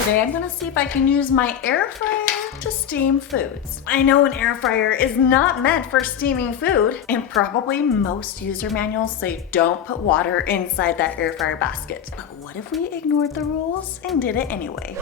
Today I'm gonna see if I can use my air fryer to steam foods. I know an air fryer is not meant for steaming food, and probably most user manuals say don't put water inside that air fryer basket. But what if we ignored the rules and did it anyway?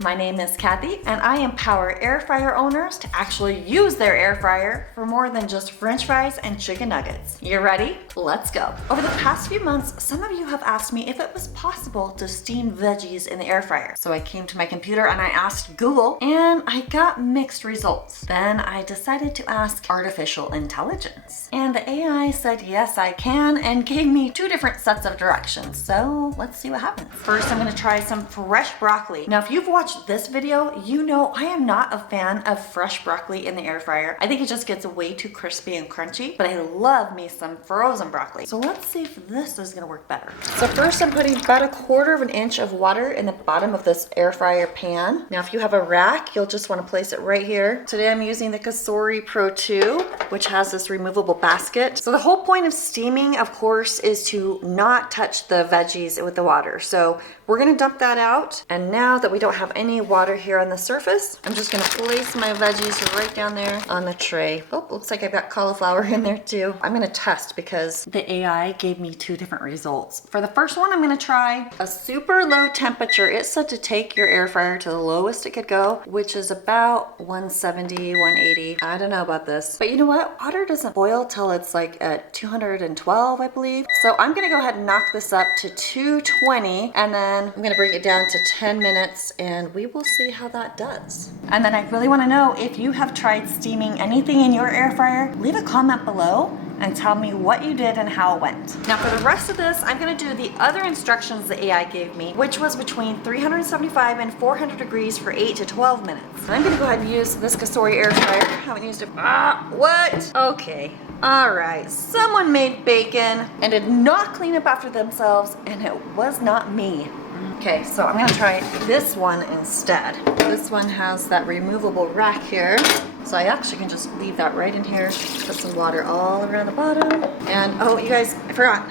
My name is Kathy, and I empower air fryer owners to actually use their air fryer for more than just French fries and chicken nuggets. You ready? Let's go. Over the past few months, some of you have asked me if it was possible to steam veggies in the air fryer. So I came to my computer and I asked Google, and I got mixed results. Then I decided to ask artificial intelligence. And the AI said yes, I can, and gave me two different sets of directions. So let's see what happens. First, I'm gonna try some fresh broccoli. Now, if you've watched this video, you know I am not a fan of fresh broccoli in the air fryer. I think it just gets way too crispy and crunchy, but I love me some frozen broccoli. So let's see if this is gonna work better. So first I'm putting about 1/4 inch of water in the bottom of this air fryer pan. Now if you have a rack, you'll just wanna place it right here. Today I'm using the Cosori Pro 2, which has this removable basket. So the whole point of steaming, of course, is to not touch the veggies with the water. So we're gonna dump that out. And now that we don't have any water here on the surface, I'm just gonna place my veggies right down there on the tray. Oh, looks like I've got cauliflower in there too. I'm gonna test because the AI gave me two different results. For the first one, I'm gonna try a super low temperature. It said to take your air fryer to the lowest it could go, which is about 170, 180. I don't know about this, but you know what? Water doesn't boil till it's like at 212, I believe. So I'm gonna go ahead and knock this up to 220, and then I'm gonna bring it down to 10 minutes and we will see how that does. And then I really wanna know if you have tried steaming anything in your air fryer. Leave a comment below and tell me what you did and how it went. Now for the rest of this, I'm gonna do the other instructions the AI gave me, which was between 375 and 400 degrees for 8 to 12 minutes. And I'm gonna go ahead and use this Cosori air fryer. I haven't used it. What? Okay. All right, someone made bacon and did not clean up after themselves, and it was not me. Okay, so I'm gonna try this one instead. This one has that removable rack here. So I actually can just leave that right in here. Put some water all around the bottom. And oh, you guys, I forgot.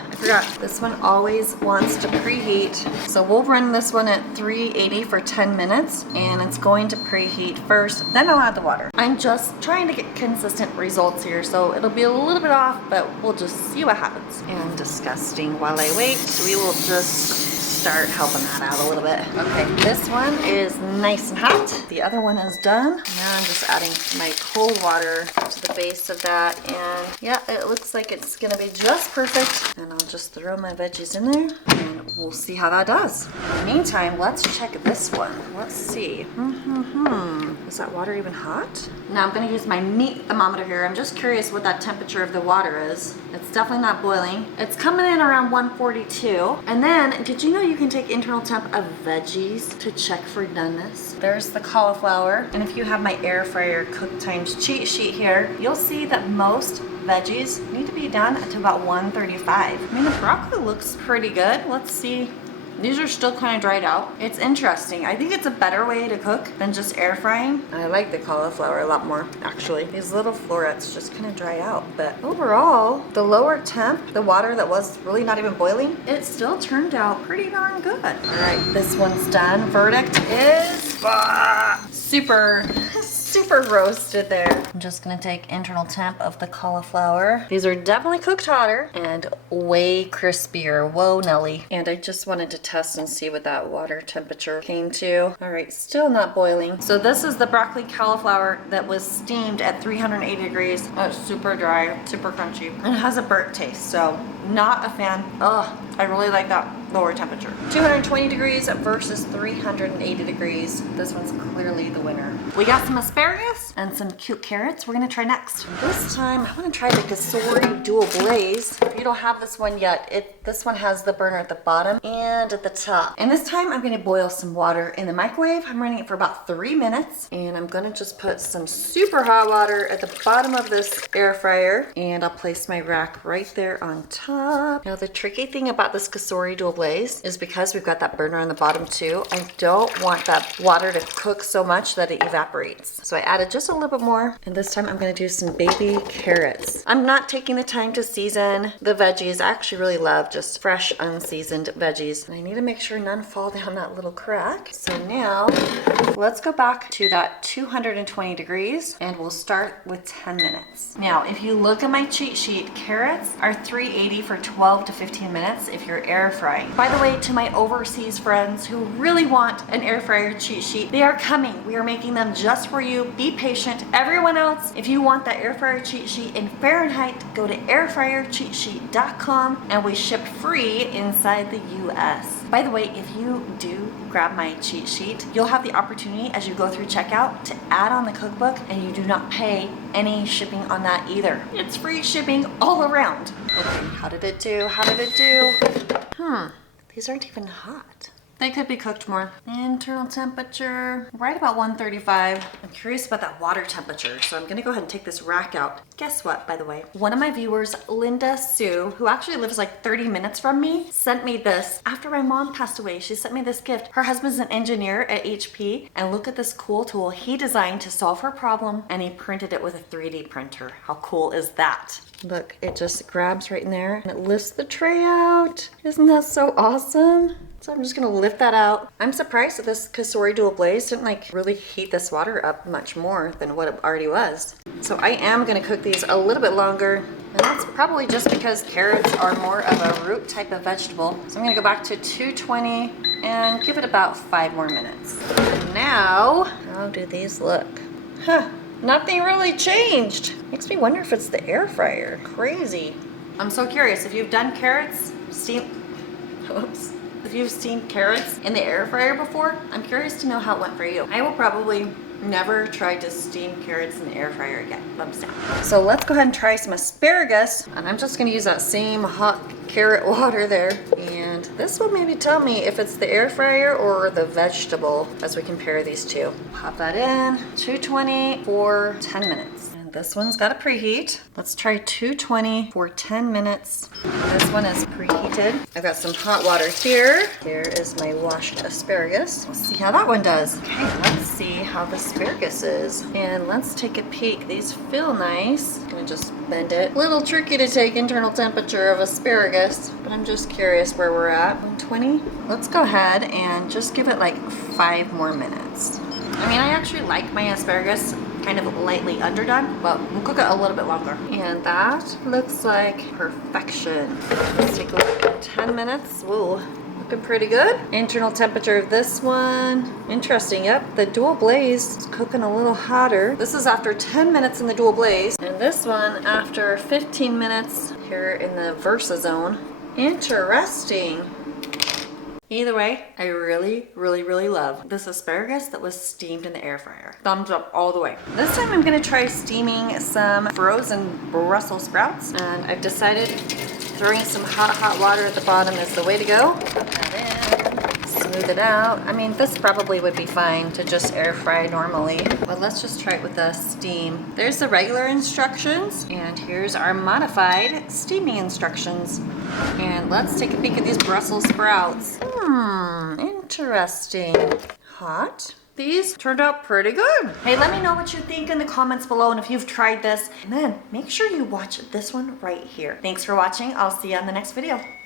This one always wants to preheat. So we'll run this one at 380 for 10 minutes, and it's going to preheat first, then I'll add the water. I'm just trying to get consistent results here, so it'll be a little bit off, but we'll just see what happens. And disgusting. While I wait, we will just start helping that out a little bit. Okay, this one is nice and hot. The other one is done. Now I'm just adding my cold water to the base of that, and yeah, it looks like it's gonna be just perfect. And I'll just throw my veggies in there and we'll see how that does. In the meantime, let's check this one. Let's see. Is that water even hot? Now I'm gonna use my meat thermometer here. I'm just curious what that temperature of the water is. It's definitely not boiling. It's coming in around 142. And then, did you know you can take internal temp of veggies to check for doneness? There's the cauliflower. And if you have my air fryer cook times cheat sheet here, you'll see that most veggies need to be done at about 135. I mean, the broccoli looks pretty good. Let's see. These are still kind of dried out. It's interesting. I think it's a better way to cook than just air frying. I like the cauliflower a lot more, actually. These little florets just kind of dry out. But overall, the lower temp, the water that was really not even boiling, it still turned out pretty darn good. All right, this one's done. Verdict is super roasted there. I'm just gonna take internal temp of the cauliflower. These are definitely cooked hotter and way crispier. Whoa, Nelly. And I just wanted to test and see what that water temperature came to. All right, still not boiling. So this is the broccoli cauliflower that was steamed at 380 degrees. Oh, it's super dry, super crunchy. And it has a burnt taste, so not a fan. Ugh, I really like that lower temperature. 220 degrees versus 380 degrees. This one's clearly the winner. We got some asparagus and some cute carrots we're gonna try next. This time, I wanna try the Cosori Dual Blaze. If you don't have this one yet, this one has the burner at the bottom and at the top. And this time, I'm gonna boil some water in the microwave. I'm running it for about 3 minutes. And I'm gonna just put some super hot water at the bottom of this air fryer. And I'll place my rack right there on top. up. Now the tricky thing about this cassoulet dual blaze is because we've got that burner on the bottom too, I don't want that water to cook so much that it evaporates. So I added just a little bit more, and this time I'm gonna do some baby carrots. I'm not taking the time to season the veggies. I actually really love just fresh, unseasoned veggies. And I need to make sure none fall down that little crack. So now let's go back to that 220 degrees and we'll start with 10 minutes. Now, if you look at my cheat sheet, carrots are 380 for 12 to 15 minutes if you're air frying. By the way, to my overseas friends who really want an air fryer cheat sheet, they are coming. We are making them just for you. Be patient. Everyone else, if you want that air fryer cheat sheet in Fahrenheit, go to airfryercheatsheet.com and we ship free inside the US. By the way, if you do grab my cheat sheet, you'll have the opportunity as you go through checkout to add on the cookbook, and you do not pay any shipping on that either. It's free shipping all around. Okay, how did it do? How did it do? These aren't even hot. They could be cooked more. Internal temperature, right about 135. I'm curious about that water temperature, so I'm gonna go ahead and take this rack out. Guess what, by the way? One of my viewers, Linda Sue, who actually lives like 30 minutes from me, sent me this. After my mom passed away, she sent me this gift. Her husband's an engineer at HP, and look at this cool tool he designed to solve her problem, and he printed it with a 3D printer. How cool is that? Look, it just grabs right in there, and it lifts the tray out. Isn't that so awesome? So I'm just gonna lift that out. I'm surprised that this cassoulet dual blaze didn't like really heat this water up much more than what it already was. So I am gonna cook these a little bit longer, and that's probably just because carrots are more of a root type of vegetable. So I'm gonna go back to 220 and give it about 5 more minutes. And now, how do these look? Nothing really changed. Makes me wonder if it's the air fryer. Crazy. I'm so curious, if you've done carrots, if you've steamed carrots in the air fryer before, I'm curious to know how it went for you. I will probably never try to steam carrots in the air fryer again. Thumbs down. So let's go ahead and try some asparagus. And I'm just gonna use that same hot carrot water there. And this will maybe tell me if it's the air fryer or the vegetable as we compare these two. Pop that in, 220 for 10 minutes. This one's got a preheat. Let's try 220 for 10 minutes. This one is preheated. I've got some hot water here. Here is my washed asparagus. Let's see how that one does. Okay, let's see how the asparagus is. And let's take a peek. These feel nice. I'm gonna just bend it. A little tricky to take internal temperature of asparagus, but I'm just curious where we're at. 120? Let's go ahead and just give it like 5 more minutes. I mean, I actually like my asparagus kind of lightly underdone, but we'll cook it a little bit longer. And that looks like perfection. Let's take a look at 10 minutes. Whoa, looking pretty good. Internal temperature of this one. Interesting, yep, the dual blaze is cooking a little hotter. This is after 10 minutes in the dual blaze. And this one after 15 minutes here in the Versa zone. Interesting. Either way, I really, really, really love this asparagus that was steamed in the air fryer. Thumbs up all the way. This time I'm gonna try steaming some frozen Brussels sprouts, and I've decided throwing some hot water at the bottom is the way to go. Put that in, smooth it out. I mean, this probably would be fine to just air fry normally, but let's just try it with the steam. There's the regular instructions, and here's our modified steaming instructions. And let's take a peek at these Brussels sprouts. Interesting. Hot. These turned out pretty good. Hey, let me know what you think in the comments below and if you've tried this. And then make sure you watch this one right here. Thanks for watching. I'll see you on the next video.